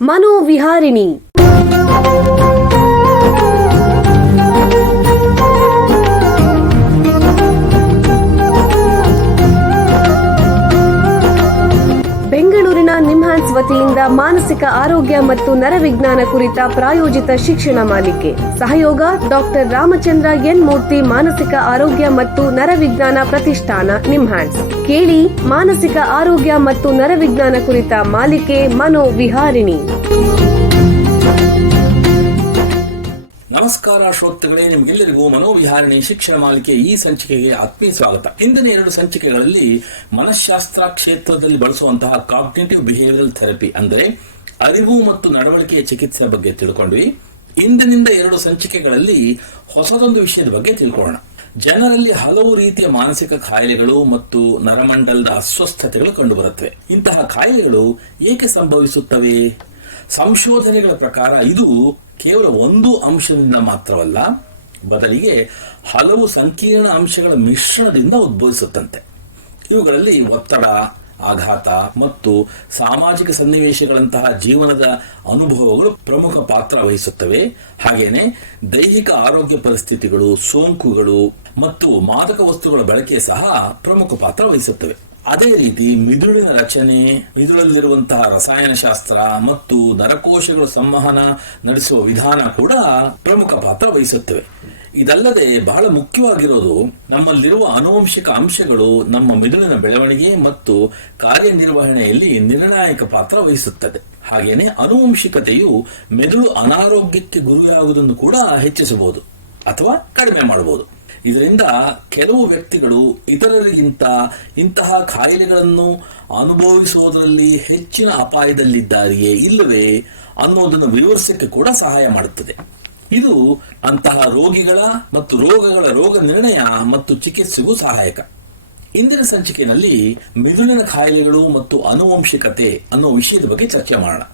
ಮನೋವಿಹಾರಿಣಿ. ಬೆಂಗಳೂರಿನ ನಿಮ್ಹಾನ್ಸ್ ವತಿಯಿಂದ ಮಾನಸಿಕ ಆರೋಗ್ಯ ಮತ್ತು ನರವಿಜ್ಞಾನ ಕುರಿತ ಪ್ರಾಯೋಜಿತ ಶಿಕ್ಷಣ ಮಾಲಿಕೆ. ಸಹಯೋಗ ಡಾಕ್ಟರ್ ರಾಮಚಂದ್ರ ಎನ್ ಮೂರ್ತಿ, ಮಾನಸಿಕ ಆರೋಗ್ಯ ಮತ್ತು ನರವಿಜ್ಞಾನ ಪ್ರತಿಷ್ಠಾನ, ನಿಮ್ಹಾನ್ಸ್. ಕೇಳಿ ಮಾನಸಿಕ ಆರೋಗ್ಯ ಮತ್ತು ನರವಿಜ್ಞಾನ ಕುರಿತ ಮಾಲಿಕೆ ಮನೋವಿಹಾರಿಣಿ. ನಮಸ್ಕಾರ ಶ್ರೋತೃಗಳೇ, ನಿಮಗೆಲ್ಲರಿಗೂ ಮನೋವಿಹಾರಿಣಿ ಶಿಕ್ಷಣ ಮಾಲಿಕೆ ಈ ಸಂಚಿಕೆಗೆ ಆತ್ಮೀಯ ಸ್ವಾಗತ. ಇಂದಿನ 2 ಸಂಚಿಕೆಗಳಲ್ಲಿ ಮನಃಶಾಸ್ತ್ರ ಕ್ಷೇತ್ರದಲ್ಲಿ ಬಳಸುವಂತಹ ಕಾಗ್ನಿಟಿವ್ ಬಿಹೇವಿಯರಲ್ ಥೆರಪಿ ಅಂದರೆ ಅರಿವು ಮತ್ತು ನಡವಳಿಕೆಯ ಚಿಕಿತ್ಸೆ ಬಗ್ಗೆ ತಿಳ್ಕೊಂಡ್ವಿ. ಇಂದಿನಿಂದ 2 ಸಂಚಿಕೆಗಳಲ್ಲಿ ಹೊಸದೊಂದು ವಿಷಯದ ಬಗ್ಗೆ ತಿಳ್ಕೊಳ್ಳೋಣ. ಜನರಲ್ಲಿ ಹಲವು ರೀತಿಯ ಮಾನಸಿಕ ಕಾಯಿಲೆಗಳು ಮತ್ತು ನರಮಂಡಲದ ಅಸ್ವಸ್ಥತೆಗಳು ಕಂಡುಬರುತ್ತವೆ. ಇಂತಹ ಕಾಯಿಲೆಗಳು ಏಕೆ ಸಂಭವಿಸುತ್ತವೆ? ಸಂಶೋಧನೆಗಳ ಪ್ರಕಾರ ಇದು ಕೇವಲ ಒಂದು ಅಂಶದಿಂದ ಮಾತ್ರವಲ್ಲ, ಬದಲಿಗೆ ಹಲವು ಸಂಕೀರ್ಣ ಅಂಶಗಳ ಮಿಶ್ರಣದಿಂದ ಉದ್ಭವಿಸುತ್ತಂತೆ. ಇವುಗಳಲ್ಲಿ ಒತ್ತಡ, ಆಘಾತ ಮತ್ತು ಸಾಮಾಜಿಕ ಸನ್ನಿವೇಶಗಳಂತಹ ಜೀವನದ ಅನುಭವಗಳು ಪ್ರಮುಖ ಪಾತ್ರ ವಹಿಸುತ್ತವೆ. ಹಾಗೇನೆ ದೈಹಿಕ ಆರೋಗ್ಯ ಪರಿಸ್ಥಿತಿಗಳು, ಸೋಂಕುಗಳು ಮತ್ತು ಮಾದಕ ವಸ್ತುಗಳ ಬಳಕೆ ಸಹ ಪ್ರಮುಖ ಪಾತ್ರ ವಹಿಸುತ್ತವೆ. ಅದೇ ರೀತಿ ಮಿದುಳಿನ ರಚನೆ, ಮಿದುಳಲ್ಲಿರುವಂತಹ ರಸಾಯನಶಾಸ್ತ್ರ ಮತ್ತು ನರಕೋಶಗಳು ಸಂವಹನ ನಡೆಸುವ ವಿಧಾನ ಕೂಡ ಪ್ರಮುಖ ಪಾತ್ರ ವಹಿಸುತ್ತವೆ. ಇದಲ್ಲದೆ ಬಹಳ ಮುಖ್ಯವಾಗಿರೋದು, ನಮ್ಮಲ್ಲಿರುವ ಆನುವಂಶಿಕ ಅಂಶಗಳು ನಮ್ಮ ಮಿದುಳಿನ ಬೆಳವಣಿಗೆ ಮತ್ತು ಕಾರ್ಯನಿರ್ವಹಣೆಯಲ್ಲಿ ನಿರ್ಣಾಯಕ ಪಾತ್ರ ವಹಿಸುತ್ತದೆ. ಹಾಗೇನೆ ಆನುವಂಶಿಕತೆಯು ಮೆದುಳು ಅನಾರೋಗ್ಯಕ್ಕೆ ಗುರಿಯಾಗುವುದನ್ನು ಕೂಡ ಹೆಚ್ಚಿಸಬಹುದು ಅಥವಾ ಕಡಿಮೆ ಮಾಡಬಹುದು. ಇದರಿಂದ ಕೆಲವು ವ್ಯಕ್ತಿಗಳು ಇತರರಿಗಿಂತ ಇಂತಹ ಕಾಯಿಲೆಗಳನ್ನು ಅನುಭವಿಸುವುದರಲ್ಲಿ ಹೆಚ್ಚಿನ ಅಪಾಯದಲ್ಲಿದ್ದಾರೆಯೇ ಇಲ್ಲವೇ ಅನ್ನೋದನ್ನು ವಿವರಿಸಕ್ಕೆ ಕೂಡ ಸಹಾಯ ಮಾಡುತ್ತದೆ. ಇದು ಅಂತಹ ರೋಗಿಗಳ ಮತ್ತು ರೋಗಗಳ ರೋಗ ನಿರ್ಣಯ ಮತ್ತು ಚಿಕಿತ್ಸೆಗೂ ಸಹಾಯಕ. ಇಂದಿನ ಸಂಚಿಕೆಯಲ್ಲಿ ಮಿದುಳಿನ ಕಾಯಿಲೆಗಳು ಮತ್ತು ಆನುವಂಶಿಕತೆ ಅನ್ನೋ ವಿಷಯದ ಬಗ್ಗೆ ಚರ್ಚೆ ಮಾಡೋಣ.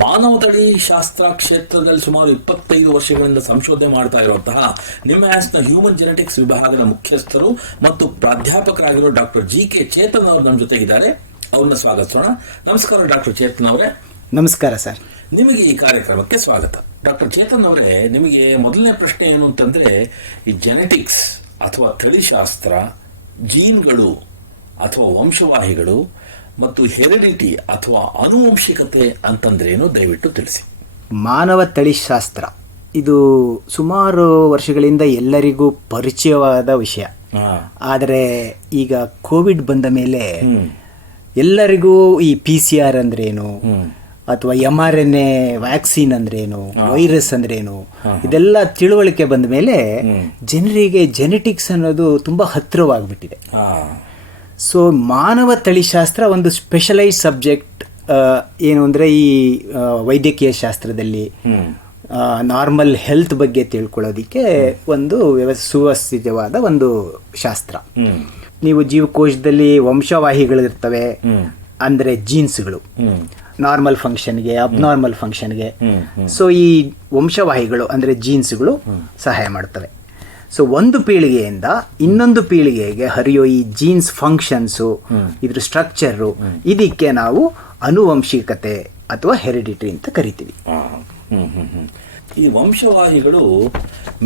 ಮಾನವ ತಳಿ ಶಾಸ್ತ್ರ ಕ್ಷೇತ್ರದಲ್ಲಿ ಸುಮಾರು 25 ವರ್ಷಗಳಿಂದ ಸಂಶೋಧನೆ ಮಾಡ್ತಾ ಇರುವಂತಹ ನಿಮ್ಹಾನ್ಸ್ನ ಹ್ಯೂಮನ್ ಜೆನೆಟಿಕ್ಸ್ ವಿಭಾಗದ ಮುಖ್ಯಸ್ಥರು ಮತ್ತು ಪ್ರಾಧ್ಯಾಪಕರಾಗಿರುವ ಡಾಕ್ಟರ್ ಜಿ.ಕೆ. ಚೇತನ್ ಅವರು ನಮ್ಮ ಜೊತೆಗಿದ್ದಾರೆ. ಅವ್ರನ್ನ ಸ್ವಾಗತಿಸೋಣ. ನಮಸ್ಕಾರ ಡಾಕ್ಟರ್ ಚೇತನ್ ಅವರೇ. ನಮಸ್ಕಾರ ಸರ್. ನಿಮಗೆ ಈ ಕಾರ್ಯಕ್ರಮಕ್ಕೆ ಸ್ವಾಗತ. ಡಾಕ್ಟರ್ ಚೇತನ್ ಅವರೇ, ನಿಮಗೆ ಮೊದಲನೇ ಪ್ರಶ್ನೆ ಏನು ಅಂತಂದ್ರೆ, ಈ ಜೆನೆಟಿಕ್ಸ್ ಅಥವಾ ತಳಿಶಾಸ್ತ್ರ, ಜೀನ್ಗಳು ಅಥವಾ ವಂಶವಾಹಿಗಳು ಮತ್ತು ಹೆರಿಡಿಟಿ ಅಥವಾ ಆನುವಂಶಿಕತೆ ಅಂತಂದ್ರೇನು, ದಯವಿಟ್ಟು ತಿಳಿಸಿ. ಮಾನವ ತಳಿಶಾಸ್ತ್ರ ಇದು ಸುಮಾರು ವರ್ಷಗಳಿಂದ ಎಲ್ಲರಿಗೂ ಪರಿಚಯವಾದ ವಿಷಯ. ಆದರೆ ಈಗ ಕೋವಿಡ್ ಬಂದ ಮೇಲೆ ಎಲ್ಲರಿಗೂ ಈ PCR ಅಂದ್ರೇನು ಅಥವಾ mRNA ವ್ಯಾಕ್ಸಿನ್ ಅಂದ್ರೇನು, ವೈರಸ್ ಅಂದ್ರೇನು, ಇದೆಲ್ಲ ತಿಳುವಳಿಕೆ ಬಂದ ಮೇಲೆ ಜನರಿಗೆ ಜೆನೆಟಿಕ್ಸ್ ಅನ್ನೋದು ತುಂಬಾ ಹತ್ತಿರವಾಗ್ಬಿಟ್ಟಿದೆ. ಸೊ ಮಾನವ ತಳಿಶಾಸ್ತ್ರ ಒಂದು ಸ್ಪೆಷಲೈಸ್ ಸಬ್ಜೆಕ್ಟ್. ಏನು ಅಂದರೆ ಈ ವೈದ್ಯಕೀಯ ಶಾಸ್ತ್ರದಲ್ಲಿ ನಾರ್ಮಲ್ ಹೆಲ್ತ್ ಬಗ್ಗೆ ತಿಳ್ಕೊಳ್ಳೋದಿಕ್ಕೆ ಒಂದು ಸುವ್ಯವಸ್ಥಿತವಾದ ಒಂದು ಶಾಸ್ತ್ರ. ನೀವು ಜೀವಕೋಶದಲ್ಲಿ ವಂಶವಾಹಿಗಳಿರ್ತವೆ, ಅಂದರೆ ಜೀನ್ಸ್ಗಳು, ನಾರ್ಮಲ್ ಫಂಕ್ಷನ್ಗೆ, ಅಬ್ನಾರ್ಮಲ್ ಫಂಕ್ಷನ್ಗೆ. ಸೊ ಈ ವಂಶವಾಹಿಗಳು ಅಂದರೆ ಜೀನ್ಸ್ಗಳು ಸಹಾಯ ಮಾಡ್ತವೆ. ಸೊ ಒಂದು ಪೀಳಿಗೆಯಿಂದ ಇನ್ನೊಂದು ಪೀಳಿಗೆಗೆ ಹರಿಯೋ ಈ ಜೀನ್ಸ್ ಫಂಕ್ಷನ್ಸು, ಇದ್ರ ಸ್ಟ್ರಕ್ಚರು, ಇದಕ್ಕೆ ನಾವು ಆನುವಂಶಿಕತೆ ಅಥವಾ ಹೆರಿಡಿಟರಿ ಅಂತ ಕರಿತೀವಿ. ಈ ವಂಶವಾಹಿಗಳು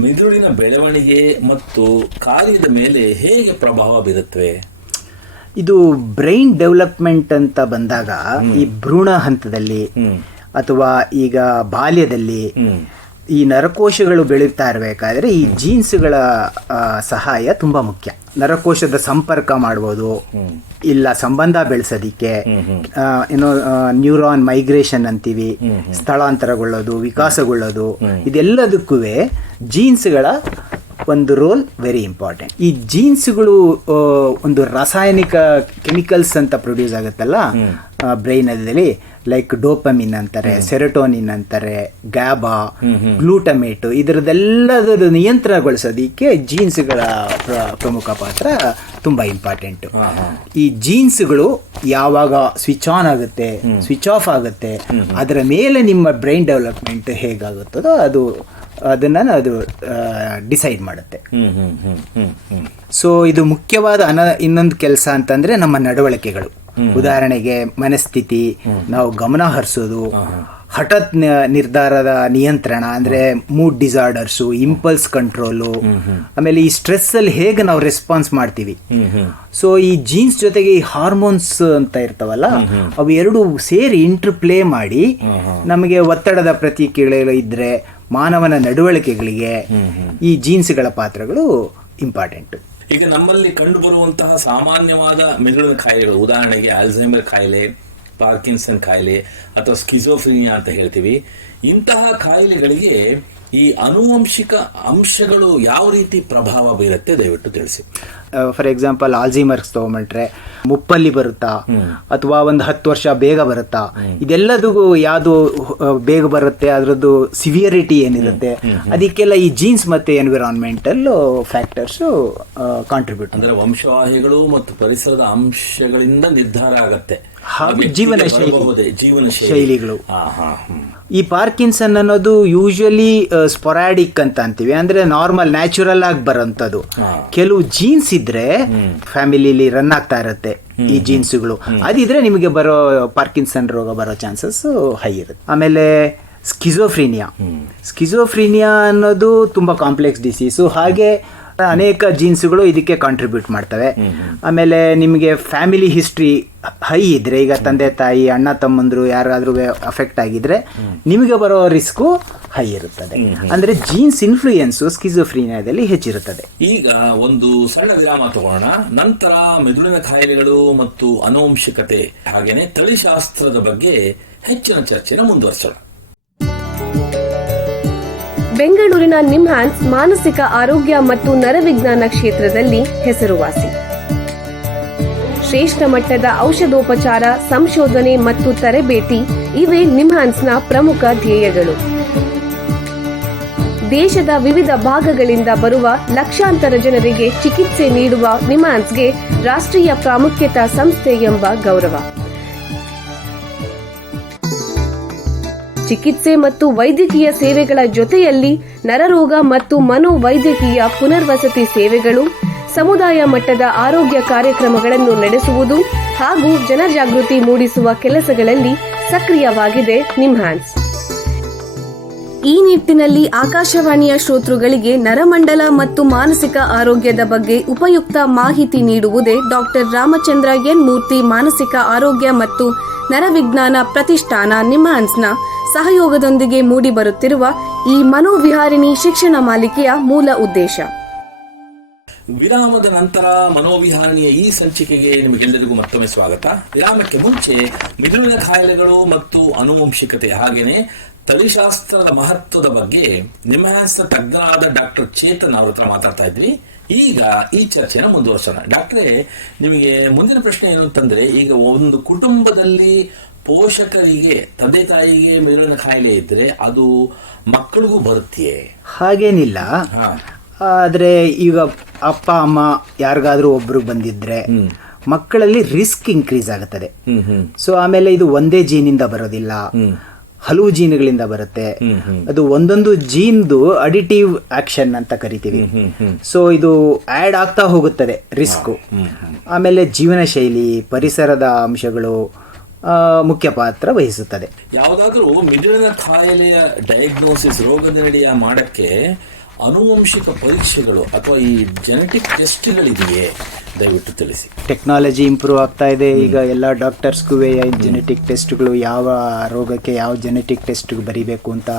ಮಿದುಳಿನ ಬೆಳವಣಿಗೆ ಮತ್ತು ಕಾರ್ಯದ ಮೇಲೆ ಹೇಗೆ ಪ್ರಭಾವ ಬೀರುತ್ತವೆ? ಇದು ಬ್ರೈನ್ ಡೆವಲಪ್ಮೆಂಟ್ ಅಂತ ಬಂದಾಗ ಈ ಭ್ರೂಣ ಹಂತದಲ್ಲಿ ಅಥವಾ ಈಗ ಬಾಲ್ಯದಲ್ಲಿ ಈ ನರಕೋಶಗಳು ಬೆಳೀತಾ ಇರಬೇಕಾದ್ರೆ ಈ ಜೀನ್ಸ್ಗಳ ಸಹಾಯ ತುಂಬಾ ಮುಖ್ಯ. ನರಕೋಶದ ಸಂಪರ್ಕ ಮಾಡ್ಬೋದು, ಇಲ್ಲ ಸಂಬಂಧ ಬೆಳೆಸೋದಿಕ್ಕೆ, ಏನೋ ನ್ಯೂರಾನ್ ಮೈಗ್ರೇಷನ್ ಅಂತೀವಿ, ಸ್ಥಳಾಂತರಗೊಳ್ಳೋದು, ವಿಕಾಸಗೊಳ್ಳೋದು, ಇದೆಲ್ಲದಕ್ಕೂ ಜೀನ್ಸ್ಗಳ ಒಂದು ರೋಲ್ ವೆರಿ ಇಂಪಾರ್ಟೆಂಟ್. ಈ ಜೀನ್ಸ್ಗಳು ಒಂದು ರಾಸಾಯನಿಕ ಕೆಮಿಕಲ್ಸ್ ಅಂತ ಪ್ರೊಡ್ಯೂಸ್ ಆಗುತ್ತಲ್ಲ ಬ್ರೈನಲ್ಲಿ, ಲೈಕ್ ಡೋಪಮಿನ್ ಅಂತಾರೆ, ಸೆರೋಟೋನಿನ್ ಅಂತಾರೆ, ಗ್ಯಾಬಾ, ಗ್ಲೂಟಮೇಟ್, ಇದರದೆಲ್ಲದರ ನಿಯಂತ್ರಣಗೊಳಿಸೋದಿಕ್ಕೆ ಜೀನ್ಸ್ಗಳ ಪ್ರಮುಖ ಪಾತ್ರ ತುಂಬಾ ಇಂಪಾರ್ಟೆಂಟ್. ಈ ಜೀನ್ಸ್ಗಳು ಯಾವಾಗ ಸ್ವಿಚ್ ಆನ್ ಆಗುತ್ತೆ, ಸ್ವಿಚ್ ಆಫ್ ಆಗುತ್ತೆ, ಅದರ ಮೇಲೆ ನಿಮ್ಮ ಬ್ರೈನ್ ಡೆವಲಪ್ಮೆಂಟ್ ಹೇಗಾಗುತ್ತದೋ ಅದನ್ನ ಡಿಸೈಡ್ ಮಾಡುತ್ತೆ. ಸೊ ಇದು ಮುಖ್ಯವಾದ ಇನ್ನೊಂದು ಕೆಲಸ ಅಂತಂದ್ರೆ ನಮ್ಮ ನಡವಳಿಕೆಗಳು. ಉದಾಹರಣೆಗೆ ಮನಸ್ಥಿತಿ, ನಾವು ಗಮನ ಹರಿಸೋದು, ಹಠಾತ್ ನಿರ್ಧಾರದ ನಿಯಂತ್ರಣ ಅಂದ್ರೆ ಮೂಡ್ ಡಿಸಾರ್ಡರ್ಸು, ಇಂಪಲ್ಸ್ ಕಂಟ್ರೋಲು, ಆಮೇಲೆ ಈ ಸ್ಟ್ರೆಸ್ ಅಲ್ಲಿ ಹೇಗೆ ನಾವು ರೆಸ್ಪಾನ್ಸ್ ಮಾಡ್ತೀವಿ. ಸೊ ಈ ಜೀನ್ಸ್ ಜೊತೆಗೆ ಈ ಹಾರ್ಮೋನ್ಸ್ ಅಂತ ಇರ್ತಾವಲ್ಲ, ಅವು ಎರಡು ಸೇರಿ ಇಂಟರ್ಪ್ಲೇ ಮಾಡಿ ನಮಗೆ ಒತ್ತಡದ ಪ್ರತಿಕ್ರಿಯೆಗಳು ಇದ್ರೆ ಮಾನವನ ನಡವಳಿಕೆಗಳಿಗೆ ಈ ಜೀನ್ಸ್ಗಳ ಪಾತ್ರಗಳು ಇಂಪಾರ್ಟೆಂಟ್. ಈಗ ನಮ್ಮಲ್ಲಿ ಕಂಡು ಬರುವಂತಹ ಸಾಮಾನ್ಯವಾದ ಮೆದುಳಿನ ಕಾಯಿಲೆಗಳು, ಉದಾಹರಣೆಗೆ ಅಲ್ಝೈಮರ್ ಕಾಯಿಲೆ, ಪಾರ್ಕಿನ್ಸನ್ ಕಾಯಿಲೆ ಅಥವಾ ಸ್ಕಿಜೋಫ್ರಿನಿಯಾ ಅಂತ ಹೇಳ್ತೀವಿ, ಇಂತಹ ಕಾಯಿಲೆಗಳಿಗೆ ಈ ಆನುವಂಶಿಕ ಅಂಶಗಳು ಯಾವ ರೀತಿ ಪ್ರಭಾವ ಬೀರುತ್ತೆ ದಯವಿಟ್ಟು ತಿಳಿಸಿ. ಫಾರ್ ಎಕ್ಸಾಂಪಲ್ ಆಲ್ಝೈಮರ್ಸ್ ತಗೊಂಡ್ರೆ ಮುಪ್ಪಲ್ಲಿ ಬರುತ್ತಾ ಅಥವಾ ಒಂದು 10 ವರ್ಷ ಬೇಗ ಬರುತ್ತಾ, ಇದೆಲ್ಲದೂ ಯಾವುದು ಬೇಗ ಬರುತ್ತೆ, ಅದರದ್ದು ಸಿವಿಯರಿಟಿ ಏನಿರುತ್ತೆ, ಅದಕ್ಕೆಲ್ಲ ಈ ಜೀನ್ಸ್ ಮತ್ತೆ ಎನ್ವಿರಾನ್ಮೆಂಟಲ್ ಫ್ಯಾಕ್ಟರ್ಸ್ ಕಾಂಟ್ರಿಬ್ಯೂಟ್. ಅಂದ್ರೆ ವಂಶವಾಹಿಗಳು ಮತ್ತು ಪರಿಸರದ ಅಂಶಗಳಿಂದ ನಿರ್ಧಾರ ಆಗತ್ತೆ. ಜೀವನ ಶೈಲಿಗಳು. ಈ ಪಾರ್ಕಿನ್ಸನ್ ಅನ್ನೋದು ಯೂಶುವಲಿ ಸ್ಪೊರಾಡಿಕ್ ಅಂತ ಅಂತೀವಿ, ಅಂದ್ರೆ ನಾರ್ಮಲ್ ನ್ಯಾಚುರಲ್ ಆಗಿ ಬರೋಂಥದ್ದು. ಕೆಲವು ಜೀನ್ಸ್ ಇದ್ರೆ ಫ್ಯಾಮಿಲಿಲಿ ರನ್ ಆಗ್ತಾ ಇರುತ್ತೆ ಈ ಜೀನ್ಸ್ಗಳು, ಅದಿದ್ರೆ ನಿಮಗೆ ಬರೋ ಪಾರ್ಕಿನ್ಸನ್ ರೋಗ ಬರೋ ಚಾನ್ಸಸ್ ಹೈ ಇರುತ್ತೆ. ಆಮೇಲೆ ಸ್ಕಿಜೋಫ್ರೀನಿಯಾ ಅನ್ನೋದು ತುಂಬಾ ಕಾಂಪ್ಲೆಕ್ಸ್ ಡಿಸೀಸು, ಹಾಗೆ ಅನೇಕ ಜೀನ್ಸ್ಗಳು ಇದಕ್ಕೆ ಕಾಂಟ್ರಿಬ್ಯೂಟ್ ಮಾಡ್ತವೆ. ಆಮೇಲೆ ನಿಮಗೆ ಫ್ಯಾಮಿಲಿ ಹಿಸ್ಟ್ರಿ ಹೈ ಇದ್ರೆ, ಈಗ ತಂದೆ ತಾಯಿ ಅಣ್ಣ ತಮ್ಮಂದ್ರು ಯಾರಾದ್ರೂ ಅಫೆಕ್ಟ್ ಆಗಿದ್ರೆ ನಿಮಗೆ ಬರೋ ರಿಸ್ಕು ಹೈ ಇರುತ್ತದೆ. ಅಂದ್ರೆ ಜೀನ್ಸ್ ಇನ್ಫ್ಲೂಯೆನ್ಸು ಸ್ಕಿಜೋಫ್ರೀನಿಯಾದಲ್ಲಿ ಹೆಚ್ಚಿರುತ್ತದೆ. ಈಗ ಒಂದು ಸಣ್ಣ ವಿರಾಮ ತಗೋಣ, ನಂತರ ಮೆದುಳಿನ ಕಾಯಿಲೆಗಳು ಮತ್ತು ಆನುವಂಶಿಕತೆ ಹಾಗೇನೆ ತಳಿಶಾಸ್ತ್ರದ ಬಗ್ಗೆ ಹೆಚ್ಚಿನ ಚರ್ಚೆನ ಮುಂದುವರಿಸೋಣ. ಬೆಂಗಳೂರಿನ ನಿಮ್ಹಾನ್ಸ್ ಮಾನಸಿಕ ಆರೋಗ್ಯ ಮತ್ತು ನರವಿಜ್ಞಾನ ಕ್ಷೇತ್ರದಲ್ಲಿ ಹೆಸರುವಾಸಿ. ಶ್ರೇಷ್ಠ ಮಟ್ಟದ ಔಷಧೋಪಚಾರ, ಸಂಶೋಧನೆ ಮತ್ತು ತರಬೇತಿ ಇವೇ ನಿಮ್ಹಾನ್ಸ್ನ ಪ್ರಮುಖ ಧ್ಯೇಯಗಳು. ದೇಶದ ವಿವಿಧ ಭಾಗಗಳಿಂದ ಬರುವ ಲಕ್ಷಾಂತರ ಜನರಿಗೆ ಚಿಕಿತ್ಸೆ ನೀಡುವ ನಿಮ್ಹಾನ್ಸ್ಗೆ ರಾಷ್ಟ್ರೀಯ ಪ್ರಾಮುಖ್ಯತಾ ಸಂಸ್ಥೆ ಎಂಬ ಗೌರವ. ಚಿಕಿತ್ಸೆ ಮತ್ತು ವೈದ್ಯಕೀಯ ಸೇವೆಗಳ ಜೊತೆಯಲ್ಲಿ ನರರೋಗ ಮತ್ತು ಮನೋವೈದ್ಯಕೀಯ ಪುನರ್ವಸತಿ ಸೇವೆಗಳು, ಸಮುದಾಯ ಮಟ್ಟದ ಆರೋಗ್ಯ ಕಾರ್ಯಕ್ರಮಗಳನ್ನು ನಡೆಸುವುದು ಹಾಗೂ ಜನಜಾಗೃತಿ ಮೂಡಿಸುವ ಕೆಲಸಗಳಲ್ಲಿ ಸಕ್ರಿಯವಾಗಿದೆ ನಿಮ್ಹಾನ್ಸ್. ಈ ನಿಟ್ಟಿನಲ್ಲಿ ಆಕಾಶವಾಣಿಯ ಶ್ರೋತೃಗಳಿಗೆ ನರಮಂಡಲ ಮತ್ತು ಮಾನಸಿಕ ಆರೋಗ್ಯದ ಬಗ್ಗೆ ಉಪಯುಕ್ತ ಮಾಹಿತಿ ನೀಡುವುದೇ ಡಾಕ್ಟರ್ ರಾಮಚಂದ್ರ ಎನ್ ಮೂರ್ತಿ ಮಾನಸಿಕ ಆರೋಗ್ಯ ಮತ್ತು ನರವಿಜ್ಞಾನ ಪ್ರತಿಷ್ಠಾನ ನಿಮ್ಹಾನ್ಸ್ನ ಸಹಯೋಗದೊಂದಿಗೆ ಮೂಡಿಬರುತ್ತಿರುವ ಈ ಮನೋವಿಹಾರಿಣಿ ಶಿಕ್ಷಣ ಮಾಲಿಕೆಯ ಮೂಲ ಉದ್ದೇಶ. ವಿರಾಮದ ನಂತರ ಮನೋವಿಹಾರಣಿಯ ಈ ಸಂಚಿಕೆಗೆ ನಿಮಗೆಲ್ಲರಿಗೂ ಮತ್ತೊಮ್ಮೆ ಸ್ವಾಗತ. ವಿರಾಮಕ್ಕೆ ಮುಂಚೆ ಮೆದುಳಿನ ಕಾಯಿಲೆಗಳು ಮತ್ತು ಆನುವಂಶಿಕತೆ ಹಾಗೇನೆ ತಳಿಶಾಸ್ತ್ರದ ಮಹತ್ವದ ಬಗ್ಗೆ ನಿಮ್ಹಾನ್ಸ್ನ ತಜ್ಞರಾದ ಡಾಕ್ಟರ್ ಚೇತನ್ ಅವ್ರ ಹತ್ರ ಮಾತಾಡ್ತಾ ಇದ್ವಿ. ಈಗ ಈ ಚರ್ಚೆನ ಮುಂದುವರ್ಸೋಣ. ಡಾಕ್ಟ್ರೇ, ನಿಮಗೆ ಮುಂದಿನ ಪ್ರಶ್ನೆ ಏನು ಅಂತಂದ್ರೆ, ಈಗ ಒಂದು ಕುಟುಂಬದಲ್ಲಿ ಪೋಷಕರಿಗೆ, ತಂದೆ ತಾಯಿಗೆ ಮೆದುಳಿನ ಕಾಯಿಲೆ ಇದ್ರೆ ಅದು ಮಕ್ಕಳಿಗೂ ಬರುತ್ತೆಯೇ? ಹಾಗೇನಿಲ್ಲ, ಆದ್ರೆ ಈಗ ಅಪ್ಪ ಅಮ್ಮ ಯಾರಿಗಾದ್ರೂ ಒಬ್ರು ಬಂದಿದ್ರೆ ಮಕ್ಕಳಲ್ಲಿ ರಿಸ್ಕ್ ಇನ್ಕ್ರೀಸ್ ಆಗುತ್ತದೆ. ಸೊ ಆಮೇಲೆ ಇದು ಒಂದೇ ಜೀನಿಂದ ಬರೋದಿಲ್ಲ, ಹಲವು ಜೀನ್ಗಳಿಂದ ಬರುತ್ತೆ. ಅದು ಒಂದೊಂದು ಜೀನ್ದು ಅಡಿಟಿವ್ ಆಕ್ಷನ್ ಅಂತ ಕರಿತೀವಿ. ಸೊ ಇದು ಆಡ್ ಆಗ್ತಾ ಹೋಗುತ್ತದೆ ರಿಸ್ಕ್. ಆಮೇಲೆ ಜೀವನ ಶೈಲಿ, ಪರಿಸರದ ಅಂಶಗಳು ಮುಖ್ಯ ಪಾತ್ರ ವಹಿಸುತ್ತದೆ. ಯಾವುದಾದ್ರೂ ಮೆದುಳಿನ ಕಾಯಿಲೆಯ ಡಯಾಗ್ನೋಸಿಸ್, ರೋಗ ನಿರ್ಣಯ ಮಾಡಕ್ಕೆ ಆನುವಂಶಿಕ ಪರೀಕ್ಷೆಗಳು ಅಥವಾ ಈ ಜೆನೆಟಿಕ್ ಟೆಸ್ಟ್ಗಳಿದೆಯೇ? ದಯವಿಟ್ಟು ತಿಳಿಸಿ. ಟೆಕ್ನಾಲಜಿ ಇಂಪ್ರೂವ್ ಆಗ್ತಾ ಇದೆ. ಈಗ ಎಲ್ಲ ಡಾಕ್ಟರ್ಸ್ಗೂ ಜೆನೆಟಿಕ್ ಟೆಸ್ಟ್ಗಳು, ಯಾವ ರೋಗಕ್ಕೆ ಯಾವ ಜೆನೆಟಿಕ್ ಟೆಸ್ಟ್ ಬರೀಬೇಕು ಅಂತ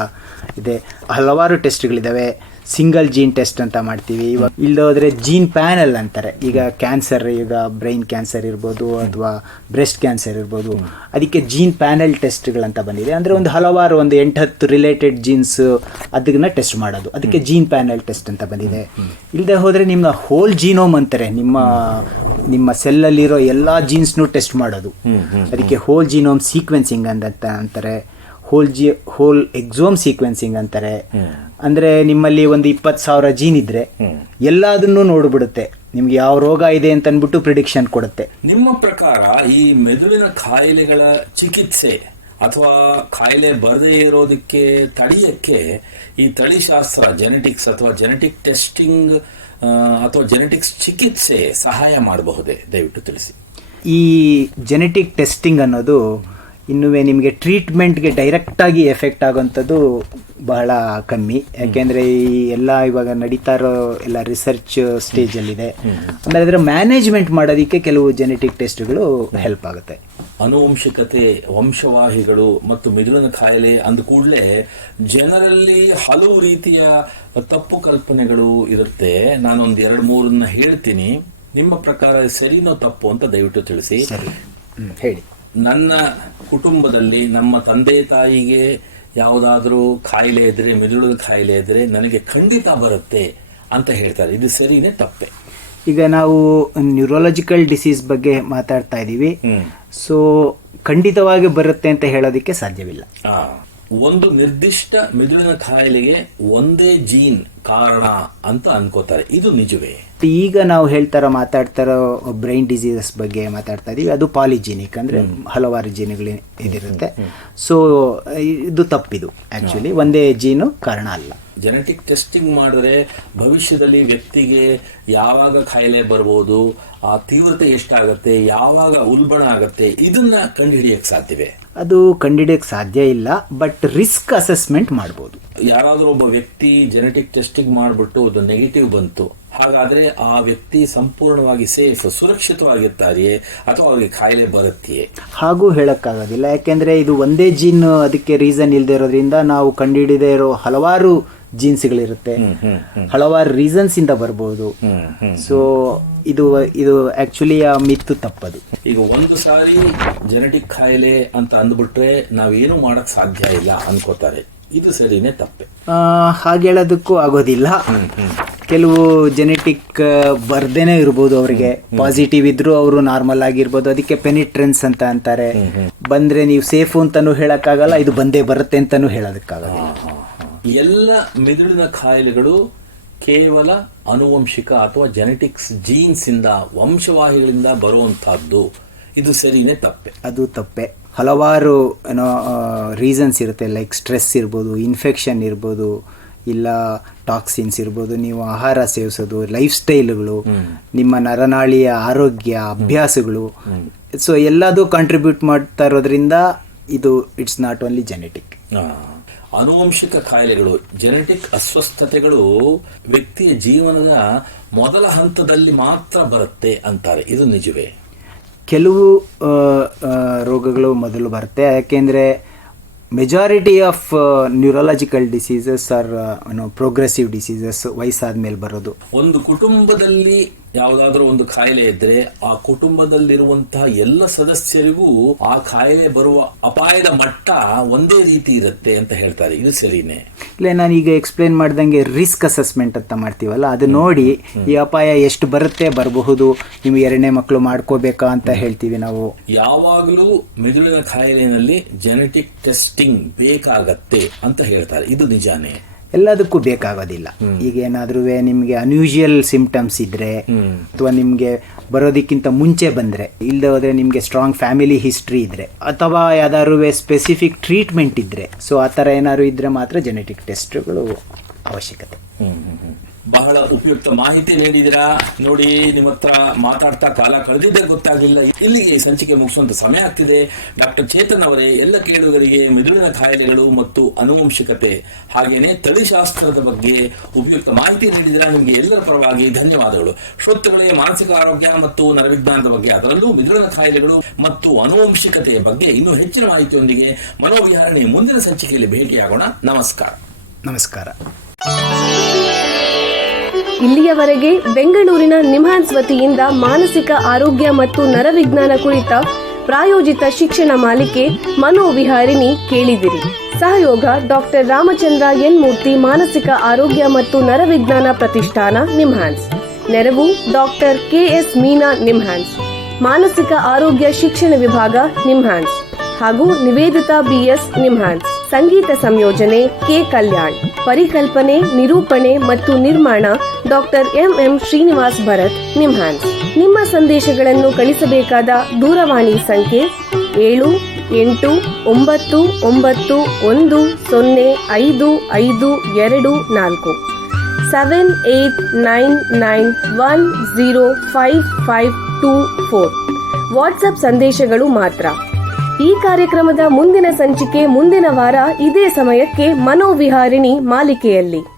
ಇದೆ. ಹಲವಾರು ಟೆಸ್ಟ್ಗಳಿದ್ದಾವೆ. ಸಿಂಗಲ್ ಜೀನ್ ಟೆಸ್ಟ್ ಅಂತ ಮಾಡ್ತೀವಿ. ಇವಾಗ ಇಲ್ಲದೋದ್ರೆ ಜೀನ್ ಪ್ಯಾನಲ್ ಅಂತಾರೆ. ಈಗ ಕ್ಯಾನ್ಸರ್, ಈಗ ಬ್ರೈನ್ ಕ್ಯಾನ್ಸರ್ ಇರ್ಬೋದು ಅಥವಾ ಬ್ರೆಸ್ಟ್ ಕ್ಯಾನ್ಸರ್ ಇರ್ಬೋದು, ಅದಕ್ಕೆ ಜೀನ್ ಪ್ಯಾನಲ್ ಟೆಸ್ಟ್ಗಳಂತ ಬಂದಿದೆ. ಅಂದರೆ ಒಂದು ಹಲವಾರು, ಒಂದು 8-10 ರಿಲೇಟೆಡ್ ಜೀನ್ಸ್ ಅದನ್ನ ಟೆಸ್ಟ್ ಮಾಡೋದು, ಅದಕ್ಕೆ ಜೀನ್ ಪ್ಯಾನಲ್ ಟೆಸ್ಟ್ ಅಂತ ಬಂದಿದೆ. ಇಲ್ಲದೆ ಹೋದರೆ ನಿಮ್ಮ ಹೋಲ್ ಜೀನೋಮ್ ಅಂತಾರೆ, ನಿಮ್ಮ ಸೆಲ್ಲಲ್ಲಿರೋ ಎಲ್ಲ ಜೀನ್ಸ್ನು ಟೆಸ್ಟ್ ಮಾಡೋದು, ಅದಕ್ಕೆ ಹೋಲ್ ಜೀನೋಮ್ ಸೀಕ್ವೆನ್ಸಿಂಗ್ ಅಂತ ಅಂತಾರೆ. ಹೋಲ್ ಎಕ್ಸೋಮ್ ಸೀಕ್ವೆನ್ಸಿಂಗ್ ಅಂತಾರೆ. ಅಂದ್ರೆ ನಿಮ್ಮಲ್ಲಿ ಒಂದು 20,000 ಜೀನ್ ಇದ್ರೆ ಎಲ್ಲದನ್ನು ನೋಡ್ಬಿಡುತ್ತೆ, ನಿಮ್ಗೆ ಯಾವ ರೋಗ ಇದೆ ಅಂತ ಅಂದ್ಬಿಟ್ಟು ಪ್ರಿಡಿಕ್ಷನ್ ಕೊಡುತ್ತೆ. ನಿಮ್ಮ ಪ್ರಕಾರ ಈ ಮೆದುಳಿನ ಕಾಯಿಲೆಗಳ ಚಿಕಿತ್ಸೆ ಅಥವಾ ಕಾಯಿಲೆ ಬರದೇ ಇರೋದಕ್ಕೆ ತಡೆಯಕ್ಕೆ ಈ ತಳಿಶಾಸ್ತ್ರ, ಜೆನೆಟಿಕ್ಸ್ ಅಥವಾ ಜೆನೆಟಿಕ್ ಟೆಸ್ಟಿಂಗ್ ಅಥವಾ ಜೆನೆಟಿಕ್ಸ್ ಚಿಕಿತ್ಸೆ ಸಹಾಯ ಮಾಡಬಹುದೇ? ದಯವಿಟ್ಟು ತಿಳಿಸಿ. ಈ ಜೆನೆಟಿಕ್ ಟೆಸ್ಟಿಂಗ್ ಅನ್ನೋದು ಇನ್ನೂ ನಿಮಗೆ ಟ್ರೀಟ್ಮೆಂಟ್ಗೆ ಡೈರೆಕ್ಟಾಗಿ ಎಫೆಕ್ಟ್ ಆಗೋಂಥದ್ದು ಬಹಳ ಕಮ್ಮಿ. ಯಾಕೆಂದರೆ ಈ ಎಲ್ಲ ಇವಾಗ ನಡೀತಾ ಇರೋ ಎಲ್ಲ ರಿಸರ್ಚ್ ಸ್ಟೇಜಲ್ಲಿದೆ. ಆಮೇಲೆ ಅದರ ಮ್ಯಾನೇಜ್ಮೆಂಟ್ ಮಾಡೋದಕ್ಕೆ ಕೆಲವು ಜೆನೆಟಿಕ್ ಟೆಸ್ಟ್ಗಳು ಹೆಲ್ಪ್ ಆಗುತ್ತೆ. ಆನುವಂಶಿಕತೆ, ವಂಶವಾಹಿಗಳು ಮತ್ತು ಮಿದುಳಿನ ಕಾಯಿಲೆ ಅಂದ ಕೂಡಲೇ ಜನರಲ್ಲಿ ಹಲವು ರೀತಿಯ ತಪ್ಪು ಕಲ್ಪನೆಗಳು ಇರುತ್ತೆ. ನಾನೊಂದು 2-3 ಹೇಳ್ತೀನಿ. ನಿಮ್ಮ ಪ್ರಕಾರ ಸರಿನೋ ತಪ್ಪು ಅಂತ ದಯವಿಟ್ಟು ತಿಳಿಸಿ. ಹೇಳಿ. ನನ್ನ ಕುಟುಂಬದಲ್ಲಿ ನಮ್ಮ ತಂದೆ ತಾಯಿಗೆ ಯಾವುದಾದ್ರೂ ಕಾಯಿಲೆ ಇದ್ರೆ, ಮಿದುಳಿನ ಕಾಯಿಲೆ ಇದ್ರೆ ನನಗೆ ಖಂಡಿತ ಬರುತ್ತೆ ಅಂತ ಹೇಳ್ತಾರೆ. ಇದು ಸರಿನೇ ತಪ್ಪೆ? ಈಗ ನಾವು ನ್ಯೂರೋಲಾಜಿಕಲ್ ಡಿಸೀಸ್ ಬಗ್ಗೆ ಮಾತಾಡ್ತಾ ಇದ್ದೀವಿ. ಸೊ ಖಂಡಿತವಾಗಿ ಬರುತ್ತೆ ಅಂತ ಹೇಳೋದಕ್ಕೆ ಸಾಧ್ಯವಿಲ್ಲ. ಒಂದು ನಿರ್ದಿಷ್ಟ ಮಿದುಳಿನ ಕಾಯಿಲೆಗೆ ಒಂದೇ ಜೀನ್ ಕಾರಣ ಅಂತ ಅನ್ಕೋತಾರೆ. ಇದು ನಿಜವೇ? ಈಗ ನಾವು ಮಾತಾಡ್ತಾರೋ ಬ್ರೈನ್ ಡಿಸೀಸಸ್ ಬಗ್ಗೆ ಮಾತಾಡ್ತಾ ಇದೀವಿ. ಅದು ಪಾಲಿಜೀನಿಕ್, ಅಂದ್ರೆ ಹಲವಾರು ಜೀನ್ಗಳು ಇದಿರುತ್ತೆ. ಸೊ ಇದು ತಪ್ಪಿದು. ಆಕ್ಚುಲಿ ಒಂದೇ ಜೀನು ಕಾರಣ ಅಲ್ಲ. ಜೆನೆಟಿಕ್ ಟೆಸ್ಟಿಂಗ್ ಮಾಡಿದ್ರೆ ಭವಿಷ್ಯದಲ್ಲಿ ವ್ಯಕ್ತಿಗೆ ಯಾವಾಗ ಕಾಯಿಲೆ ಬರ್ಬೋದು, ಆ ತೀವ್ರತೆ ಎಷ್ಟಾಗತ್ತೆ, ಯಾವಾಗ ಉಲ್ಬಣ ಆಗತ್ತೆ, ಇದನ್ನ ಕಂಡುಹಿಡಿಯಕ್ಕೆ ಸಾಧ್ಯವೇ? ಅದು ಕಂಡುಹಿಡಿಯಕ್ಕೆ ಸಾಧ್ಯ ಇಲ್ಲ, ಬಟ್ ರಿಸ್ಕ್ ಅಸೆಸ್ಮೆಂಟ್ ಮಾಡ್ಬೋದು. ಯಾರಾದ್ರೂ ಒಬ್ಬ ವ್ಯಕ್ತಿ ಜೆನೆಟಿಕ್ ಟೆಸ್ಟಿಂಗ್ ಮಾಡಿಬಿಟ್ಟು ಅದು ನೆಗೆಟಿವ್ ಬಂತು, ಹಾಗಾದ್ರೆ ಆ ವ್ಯಕ್ತಿ ಸಂಪೂರ್ಣವಾಗಿ ಸೇಫ್, ಸುರಕ್ಷಿತವಾಗಿರ್ತಾರೆಯೇ ಅಥವಾ ಅವರಿಗೆ ಕಾಯಿಲೆ ಬರುತ್ತೆಯೇ? ಹಾಗೂ ಹೇಳಕ್ಕಾಗೋದಿಲ್ಲ. ಯಾಕೆಂದ್ರೆ ಇದು ಒಂದೇ ಜೀನ್ ಅದಕ್ಕೆ ರೀಸನ್ ಇಲ್ಲದೆ ಇರೋದ್ರಿಂದ ನಾವು ಕಂಡುಹಿಡಿದೇ ಇರೋ ಹಲವಾರು ಜೀನ್ಸ್ಗಳಿರುತ್ತೆ, ಹಲವಾರು ರೀಸನ್ಸ್ ಇಂದ ಬರ್ಬೋದು. ಸೊ ಇದು ಆಕ್ಚುಲಿ ಆ ಮಿತ್ತು ತಪ್ಪದು. ಈಗ ಒಂದು ಸಾರಿ ಜೆನೆಟಿಕ್ ಕಾಯಿಲೆ ಅಂತ ಅಂದ್ಬಿಟ್ರೆ ನಾವೇನು ಮಾಡಕ್ ಸಾಧ್ಯ ಇಲ್ಲ ಅನ್ಕೋತಾರೆ. ಇದು ಸರಿನೇ ತಪ್ಪೆ? ಹಾಗೆ ಹೇಳೋದಕ್ಕೂ ಆಗೋದಿಲ್ಲ. ಕೆಲವು ಜೆನೆಟಿಕ್ ಬರ್ದೇನೆ ಇರ್ಬೋದು, ಅವರಿಗೆ ಪಾಸಿಟಿವ್ ಇದ್ರು ಅವರು ನಾರ್ಮಲ್ ಆಗಿರ್ಬೋದು. ಅದಕ್ಕೆ ಪೆನಿಟ್ರೆನ್ಸ್ ಅಂತ ಅಂತಾರೆ. ಬಂದ್ರೆ ನೀವು ಸೇಫು ಅಂತಾನು ಹೇಳಕ್ಕಾಗಲ್ಲ, ಇದು ಬಂದೇ ಬರುತ್ತೆ ಅಂತಾನು ಹೇಳೋದಕ್ಕಾಗಲ್ಲ. ಎಲ್ಲ ಮಿದುಳಿನ ಕಾಯಿಲೆಗಳು ಕೇವಲ ಆನುವಂಶಿಕ ಅಥವಾ ಜೆನೆಟಿಕ್ಸ್ ಜೀನ್ಸ್ ಇಂದ, ವಂಶವಾಹಿಗಳಿಂದ ಬರುವಂತಹದ್ದು. ಇದು ಸರಿನೇ ತಪ್ಪೆ? ಅದು ತಪ್ಪೆ. ಹಲವಾರು ರೀಸನ್ಸ್ ಇರುತ್ತೆ. ಲೈಕ್ ಸ್ಟ್ರೆಸ್ ಇರ್ಬೋದು, ಇನ್ಫೆಕ್ಷನ್ ಇರ್ಬೋದು, ಇಲ್ಲ ಟಾಕ್ಸಿನ್ಸ್ ಇರ್ಬೋದು, ನೀವು ಆಹಾರ ಸೇವಿಸೋದು, ಲೈಫ್ ಸ್ಟೈಲ್ಗಳು, ನಿಮ್ಮ ನರನಾಳಿಯ ಆರೋಗ್ಯ, ಅಭ್ಯಾಸಗಳು. ಸೊ ಎಲ್ಲದೂ ಕಾಂಟ್ರಿಬ್ಯೂಟ್ ಮಾಡ್ತಾ ಇರೋದ್ರಿಂದ ಇದು ಇಟ್ಸ್ ನಾಟ್ ಓನ್ಲಿ ಜೆನೆಟಿಕ್. ಆನುವಂಶಿಕ ಕಾಯಿಲೆಗಳು, ಜೆನೆಟಿಕ್ ಅಸ್ವಸ್ಥತೆಗಳು ವ್ಯಕ್ತಿಯ ಜೀವನದ ಮೊದಲ ಹಂತದಲ್ಲಿ ಮಾತ್ರ ಬರುತ್ತೆ ಅಂತಾರೆ. ಇದು ನಿಜವೇ? ಕೆಲವು ರೋಗಗಳು ಮೊದಲು ಬರುತ್ತೆ. ಯಾಕೆಂದರೆ majority of neurological diseases R progressive diseases, ವಯಸ್ಸಾದ ಮೇಲೆ ಬರೋದು. ಒಂದು ಕುಟುಂಬದಲ್ಲಿ ಯಾವುದಾದ್ರೂ ಒಂದು ಕಾಯಿಲೆ ಇದ್ರೆ ಆ ಕುಟುಂಬದಲ್ಲಿರುವಂತಹ ಎಲ್ಲ ಸದಸ್ಯರಿಗೂ ಆ ಕಾಯಿಲೆ ಬರುವ ಅಪಾಯದ ಮಟ್ಟ ಒಂದೇ ರೀತಿ ಇರುತ್ತೆ ಅಂತ ಹೇಳ್ತಾರೆ. ಇದು ಸರಿನೇ? ಇಲ್ಲ, ನಾನೀಗ ಎಕ್ಸ್ಪ್ಲೇನ್ ಮಾಡ್ದಂಗೆ ರಿಸ್ಕ್ ಅಸೆಸ್ಮೆಂಟ್ ಅಂತ ಮಾಡ್ತೀವಲ್ಲ, ಅದು ನೋಡಿ ಈ ಅಪಾಯ ಎಷ್ಟು ಬರುತ್ತೆ, ಬರಬಹುದು, ನೀವು 2ನೇ ಮಕ್ಕಳು ಮಾಡ್ಕೋಬೇಕಾ ಅಂತ ಹೇಳ್ತೀವಿ ನಾವು. ಯಾವಾಗಲೂ ಮಿದುಳಿನ ಕಾಯಿಲೆಯಲ್ಲಿ ಜೆನೆಟಿಕ್ ಟೆಸ್ಟಿಂಗ್ ಬೇಕಾಗತ್ತೆ ಅಂತ ಹೇಳ್ತಾರೆ. ಇದು ನಿಜಾನೇ? ಎಲ್ಲದಕ್ಕೂ ಬೇಕಾಗೋದಿಲ್ಲ. ಈಗ ಏನಾದ್ರೂ ನಿಮ್ಗೆ ಅನ್ಯೂಶುವಲ್ ಸಿಂಪ್ಟಮ್ಸ್ ಇದ್ರೆ, ಅಥವಾ ನಿಮ್ಗೆ ಬರೋದಕ್ಕಿಂತ ಮುಂಚೆ ಬಂದ್ರೆ, ಇಲ್ಲದೆ ಹೋದ್ರೆ ನಿಮ್ಗೆ ಸ್ಟ್ರಾಂಗ್ ಫ್ಯಾಮಿಲಿ ಹಿಸ್ಟ್ರಿ ಇದ್ರೆ, ಅಥವಾ ಯಾವ್ದಾದ್ರು ಸ್ಪೆಸಿಫಿಕ್ ಟ್ರೀಟ್ಮೆಂಟ್ ಇದ್ರೆ, ಸೊ ಆ ಥರ ಏನಾದ್ರು ಇದ್ರೆ ಮಾತ್ರ ಜೆನೆಟಿಕ್ ಟೆಸ್ಟ್ಗಳು ಅವಶ್ಯಕತೆ. ಬಹಳ ಉಪಯುಕ್ತ ಮಾಹಿತಿ ನೀಡಿದಿರಾ. ನೋಡಿ, ನಿಮ್ಮ ಹತ್ರ ಮಾತಾಡ್ತಾ ಕಾಲ ಕಳೆದಿದ್ದೇ ಗೊತ್ತಾಗಲಿಲ್ಲ. ಇಲ್ಲಿಗೆ ಈ ಸಂಚಿಕೆ ಮುಗಿಸುವಂತ ಸಮಯ ಆಗ್ತಿದೆ. ಡಾಕ್ಟರ್ ಚೇತನ್ ಅವರೇ, ಎಲ್ಲ ಕೇಳುಗರಿಗೆ ಮಿದುಳಿನ ಕಾಯಿಲೆಗಳು ಮತ್ತು ಆನುವಂಶಿಕತೆ ಹಾಗೇನೆ ತಳಿಶಾಸ್ತ್ರದ ಬಗ್ಗೆ ಉಪಯುಕ್ತ ಮಾಹಿತಿ ನೀಡಿದಿರಾ. ನಿಮಗೆ ಎಲ್ಲರ ಪರವಾಗಿ ಧನ್ಯವಾದಗಳು. ಶ್ರೋತೃಗಳಿಗೆ ಮಾನಸಿಕ ಆರೋಗ್ಯ ಮತ್ತು ನರವಿಜ್ಞಾನದ ಬಗ್ಗೆ, ಅದರಲ್ಲೂ ಮಿದುಳಿನ ಕಾಯಿಲೆಗಳು ಮತ್ತು ಆನುವಂಶಿಕತೆಯ ಬಗ್ಗೆ ಇನ್ನೂ ಹೆಚ್ಚಿನ ಮಾಹಿತಿಯೊಂದಿಗೆ ಮನೋವಿಹಾರಣೆ ಮುಂದಿನ ಸಂಚಿಕೆಯಲ್ಲಿ ಭೇಟಿಯಾಗೋಣ. ನಮಸ್ಕಾರ. ನಮಸ್ಕಾರ. ಇಲ್ಲಿಯವರೆಗೆ ಬೆಂಗಳೂರಿನ ನಿಮ್ಹಾನ್ಸ್ ವತಿಯಿಂದ ಮಾನಸಿಕ ಆರೋಗ್ಯ ಮತ್ತು ನರವಿಜ್ಞಾನ ಕುರಿತ ಪ್ರಾಯೋಜಿತ ಶಿಕ್ಷಣ ಮಾಲಿಕೆ ಮನೋವಿಹಾರಿಣಿ ಕೇಳಿದಿರಿ. ಸಹಯೋಗ ಡಾಕ್ಟರ್ ರಾಮಚಂದ್ರ ಎನ್ ಮೂರ್ತಿ, ಮಾನಸಿಕ ಆರೋಗ್ಯ ಮತ್ತು ನರವಿಜ್ಞಾನ ಪ್ರತಿಷ್ಠಾನ, ನಿಮ್ಹಾನ್ಸ್. ನೆರವು ಡಾಕ್ಟರ್ KS ಮೀನಾ, ನಿಮ್ಹಾನ್ಸ್. ಮಾನಸಿಕ ಆರೋಗ್ಯ ಶಿಕ್ಷಣ ವಿಭಾಗ, ನಿಮ್ಹಾನ್ಸ್. ಹಾಗೂ ನಿವೇದಿತಾ BS, ನಿಮ್ಹಾನ್ಸ್. ಸಂಗೀತ ಸಂಯೋಜನೆ ಕೆ ಕಲ್ಯಾಣ್. ಪರಿಕಲ್ಪನೆ, ನಿರೂಪಣೆ ಮತ್ತು ನಿರ್ಮಾಣ ಡಾಕ್ಟರ್ MM ಶ್ರೀನಿವಾಸ್ ಭರತ್, ನಿಮ್ಹಾನ್ಸ್. ನಿಮ್ಮ ಸಂದೇಶಗಳನ್ನು ಕಳಿಸಬೇಕಾದ ದೂರವಾಣಿ ಸಂಖ್ಯೆ 7899105524 7899105524. ವಾಟ್ಸ್ಆಪ್ ಸಂದೇಶಗಳು ಮಾತ್ರ. ಈ ಕಾರ್ಯಕ್ರಮದ ಮುಂದಿನ ಸಂಚಿಕೆ ಮುಂದಿನ ವಾರ ಇದೇ ಸಮಯಕ್ಕೆ ಮನೋವಿಹಾರಿಣಿ ಮಾಲಿಕೆಯಲ್ಲಿ.